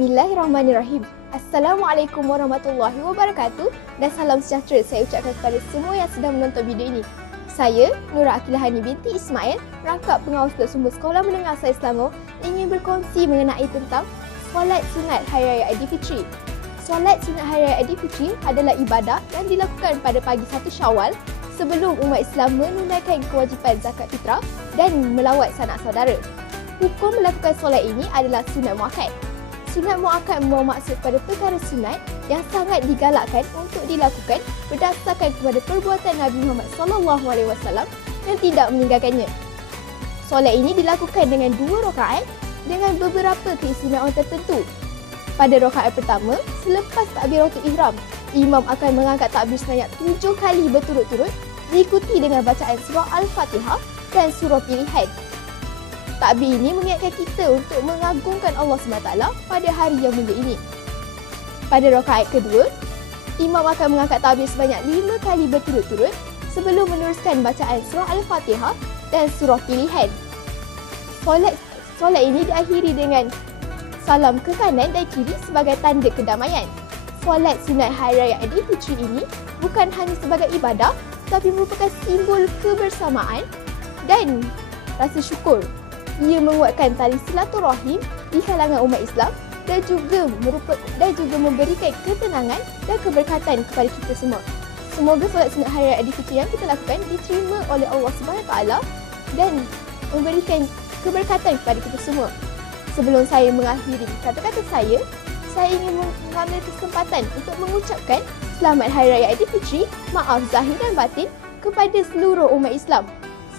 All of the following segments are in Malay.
Bismillahirrahmanirrahim. Assalamualaikum warahmatullahi wabarakatuh dan salam sejahtera saya ucapkan kepada semua yang sedang menonton video ini. Saya, Nura Akilahani binti Ismail, rangkap pengawas bersumber Sekolah Menengah Sai Selangor, ingin berkongsi mengenai tentang solat sunat Hari Raya Aidilfitri. Solat sunat Hari Raya Aidilfitri adalah ibadat yang dilakukan pada pagi 1 Syawal sebelum umat Islam menunaikan kewajipan zakat fitrah dan melawat sanak saudara. Hukum melakukan solat ini adalah sunat muakkad. Sunat muakkad membawa maksud pada perkara sunat yang sangat digalakkan untuk dilakukan berdasarkan kepada perbuatan Nabi Muhammad SAW yang tidak meninggalkannya. Solat ini dilakukan dengan 2 rakaat dengan beberapa keistimewaan tertentu. Pada rakaat pertama, selepas takbiratul ihram, imam akan mengangkat takbir sebanyak 7 kali berturut-turut diikuti dengan bacaan surah Al-Fatihah dan surah pilihan. Takbir ini mengingatkan kita untuk mengagungkan Allah SWT pada hari yang mulia ini. Pada rakaat kedua, imam akan mengangkat takbir sebanyak 5 kali berturut-turut sebelum meneruskan bacaan surah Al-Fatihah dan surah pilihan. Solat ini diakhiri dengan salam ke kanan dan kiri sebagai tanda kedamaian. Solat sunat Hari Raya Aidilfitri ini bukan hanya sebagai ibadah tapi merupakan simbol kebersamaan dan rasa syukur. Ia menguatkan tali silaturahim di kalangan umat Islam dan juga memberikan ketenangan dan keberkatan kepada kita semua. Semoga solat sunat Hari Raya Aidilfitri yang kita lakukan diterima oleh Allah SWT dan memberikan keberkatan kepada kita semua. Sebelum saya mengakhiri kata-kata saya ingin mengambil kesempatan untuk mengucapkan Selamat Hari Raya Aidilfitri, maaf zahir dan batin kepada seluruh umat Islam.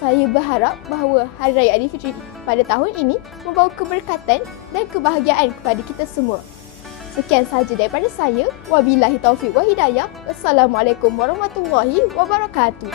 Saya berharap bahawa Hari Raya Aidilfitri pada tahun ini membawa keberkatan dan kebahagiaan kepada kita semua. Sekian sahaja daripada saya. Wabillahi taufiq wa hidayah. Wassalamualaikum warahmatullahi wabarakatuh.